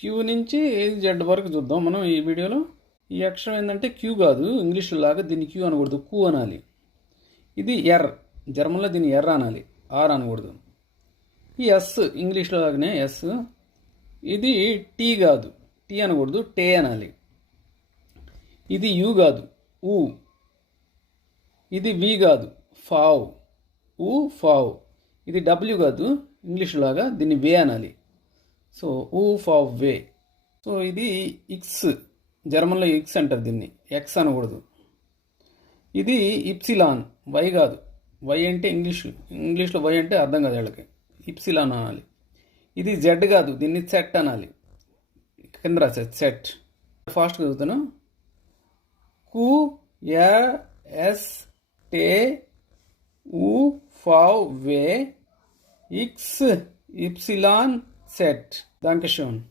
Queue నుంచి Z వరకు చూద్దాం మనం ఈ వీడియోలో. ఈ అక్షరం ఏంటంటే క్యూ కాదు ఇంగ్లీష్లో లాగా దీన్ని క్యూ అనకూడదు కూ అనాలి. ఇది ఎర్ జర్మన్లో దీన్ని ఎర్ అనాలి ఆర్ అనకూడదు. ఈ ఎస్ ఇంగ్లీష్లో లాగానే ఎస్ ఇది టీ కాదు టీ అనకూడదు టే అనాలి. ఇది యు కాదు ఊ ఇది వి కాదు ఫావ్. ఊ ఫావ్. ఇది డబ్ల్యూ కాదు ఇంగ్లీష్ లాగా దీన్ని వే అనాలి. సో ఊ ఫావ్ వే. సో ఇది ఇక్స్ జర్మన్లో ఇక్స్ అంటారు దీన్ని. ఎక్స్ అనకూడదు. ఇది ఇప్సిలాన్ వై కాదు. వై అంటే ఇంగ్లీష్. ఇంగ్లీష్లో వై అంటే అర్థం కాదు వీళ్ళకి. ఇప్సిలాన్ అనాలి. ఇది జెడ్ కాదు. దీన్ని సెట్ అనాలి. కింద రాసే సెట్ ఫాస్ట్గా చదువుతాను. కు ఎస్ టే ఊ ఫావ్ వే ఇక్స్ ఇప్సిలాన్ set. Dankeschön.